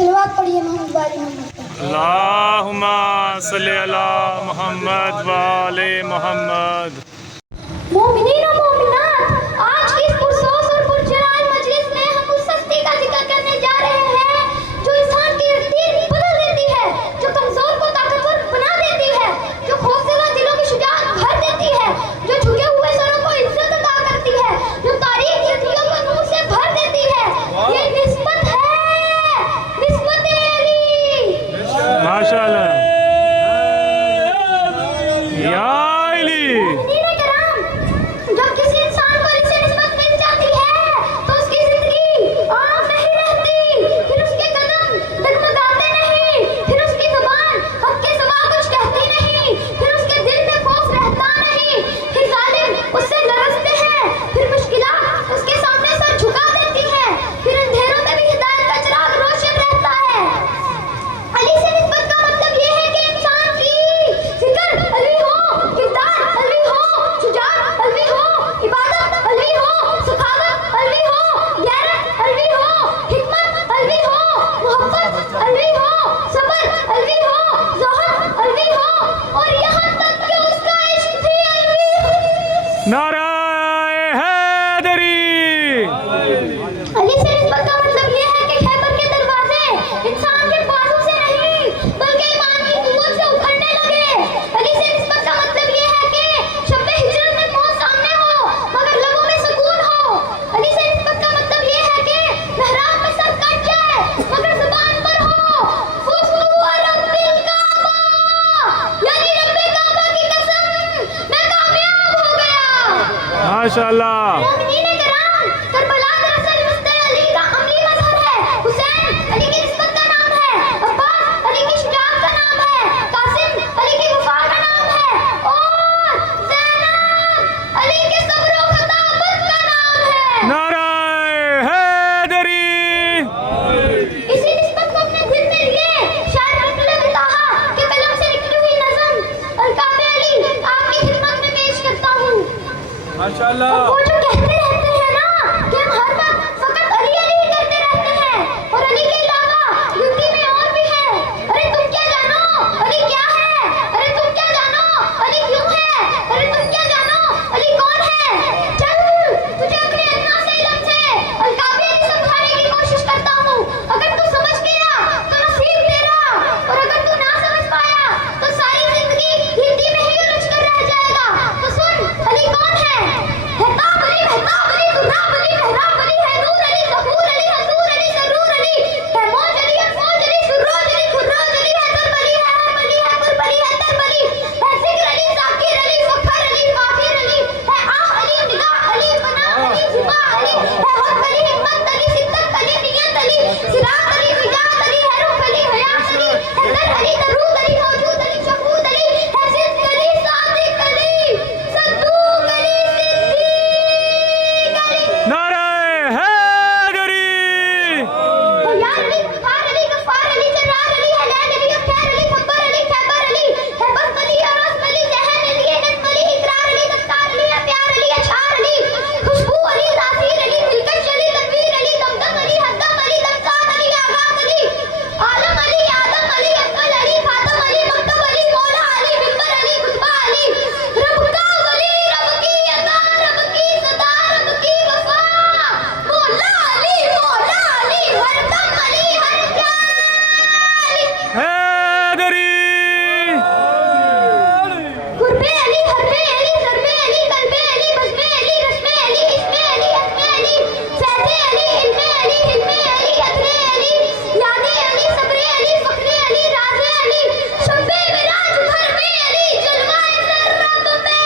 सलवात पढ़िए मोहम्मद वाले मोहम्मद पे। अल्लाहुम्मा सल्ली अला मोहम्मद वाले मोहम्मद। मोमिनीन और मोमिनात, आज की इस पुरसोस और पुरजलाल मजलिस में हम उस हस्ती का जिक्र करने जा रहे हैं जो इंसान की तकदीर बदल देती है, जो कमजोर को ताकतवर बना देती है, जो खौफजदा दिलों की शुजाअत भर देती है, जो झुके हुए सरों को इज्जत अता करती है, जो तारीख की अखियों को नूर से भर देती है। ये निस्बत है, निस्बत अली। माशाअल्लाह या अली। मोमिनीन कराम, जब किसी इंसान को इनसे निस्बत मिल जाती है तो उसकी जिंदगी आम नहीं रहती, फिर उसके कदम डगमगाते नहीं, फिर उसकी जुबान हक के सिवा कुछ कहती नहीं, फिर उसके दिल में खौफ रहता नहीं, फिर जालिम उससे लरजते हैं, फिर मुश्किलात उसके सामने सर झुका देती हैं, फिर अंधेरों में भी हिदायत का चिराग रोशन रहता है। अली से निस्बत का मतलब ये है कि इंसान की फिक्र अलवी हो, किरदार अलवी हो, शुजाअत अलवी हो, इबादत अलवी हो, सखावत अलवी हो, गैरत अलवी हो, हिकमत अलवी हो, मोहब्बत अलवी हो, सब्र अलवी हो, ज़ोहद अलवी हो और यहाँ तक कि उसका इश्क भी अलवी हो। नाराए हैदरी। अली से निस्बत का मतलब ये है कि खैबर के दरवाजे इंसान के बाजू से नहीं बल्कि ईमान की कुव्वत से उखड़ने लगे। अली से निस्बत का मतलब ये है कि शब हिजरत में मौत सामने हो मगर लबों में सुकून हो। अली से निस्बत का मतलब ये है कि मेहराब में सर कट जाए मगर जुबान पर हो खुशबू रब्बिल काबा, यानी रब्बे काबा की कसम मैं कामयाब हो गया। माशाअल्लाह। मोमिनीन कराम, करबला दरअसल मुस्ते अली का अमली मजहर है। हुसैन अली की निस्बत का नाम है, अब्बास अली की शुजाअत का नाम है, कासिम अली की वफा का नाम है और ज़ैनब अली के सब्र व खताबत का नाम है। नाराए हैदरी। इसी निस्बत को अपने दिल में लिए शायर मुतलब ताहा के कलम से निकली हुई नज़म अलकाबे अली आपकी खिदमत में पेश करता हूँ। माशाअल्लाह। वो जो कहते रहते हैं ना कि हम हर वक्त फकत अली अली करते रहते हैं और अली के अलावा यूपी में और भी है। अरे तुम क्या जानो अली क्या है, अरे तुम क्या जानो अली क्यों है, अरे तुम क्या जानो अली कौन है। चल तुझे अपने अन्ना से इल्म से अलकाबे अली समझाने की कोशिश करता हूँ। अगर तू समझ गया तो नसीब तेरा और अगर तू ना समझ पाया तो सारी जिंदगी हिंदी में ही उलझ कर रह जाएगा। तो सुन अली कौन है। मेहताब अली, मेहताब अली, दुर्राब अली, मेहराब अली, है नूर अली, ज़हूर अली, हसूर अली, सरूर अली, है मौज अली, अफमौज अली, सुर्रोज अली, खुर्रोज अली, है दरब अली, है हम अली, है कुर्ब अली, है तरब अली, है ज़िक्र अली, ज़ाकिर अली, फ़ख्र अली, फ़ाखिर अली, है आह अली, निगाह अली, पनाह अली, ज़िबा अली, है हक अली, हिम्मत अली, सिद्दत अली, नियत अली, सिरात अली, हिजात अली, है रुख अली, हयात अली, है दर अली, दरूद अली, मौजूद अली, शहूद अली, है सिद्क अली, सादिक अली, सद्दूक अली, सिद्दीक अली, नाराए हैदरी। तैयार अली, गफ्फार अली, गफ्फार अली, जर्रार अली, हलैल अली, अख्तर अली, खब्बर अली, खैबर अली, है बख्त अली, अरज़्म अली, ज़हन अली, नज़्म अली, इकरार अली, दफ्तार अली, प्यार अली, अशार अली, खुशबू अली, तासीर अली, दिलकश अली, तनवीर अली, दमदम अली, हद्दम अली, दमसाद अली, आगाज़ अली, आलम अली, आदम अली, अक्ल अली, खातम अली, मकतब अली, मौला अली, मिंबर अली, खुतबा अली, रब का वली, रब की अता, रब की सदा, रब की वफा, मौला अली, हरदम अली, हर जा अली, हैदरी। कुर्बे अली, हरबे अली, ज़रबे अली, कल्बे अली, बज़्मे अली, रस्मे अली, इस्मे अली, हस्मे अली, फ़ैज़े अली, इल्मे अली, हिल्मे अली, अदले अली, यादे अली, सब्रे अली, फ़ख्रे अली, राज़े अली, शब्बे मिराज, धर्मे अली, जलवाए ज़र्रब में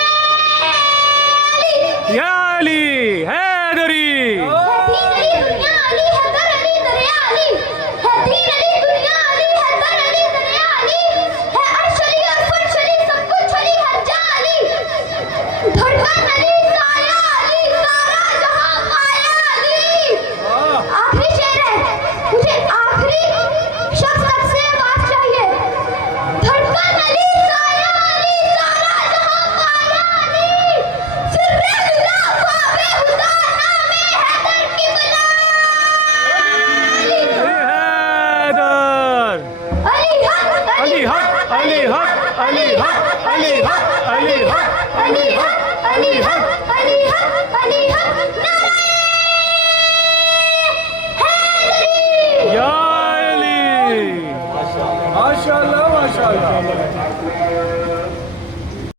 अली, या अली हैदरी। है दीन अली, दुनिया अली, है दर अली, दरिया अली, है दीन अली, दुनिया अली, है दर अली, दरिया अली, है अर्श अली, और फर्श अली, सब कुछ अली, हर जा अली, धड़कन अली, साया अली, सारा जहां माया अली, अली हक अली हक अली हक अली हक अली हक अली हक अली हक नारे हैदरी या अली माशाल्लाह माशाल्लाह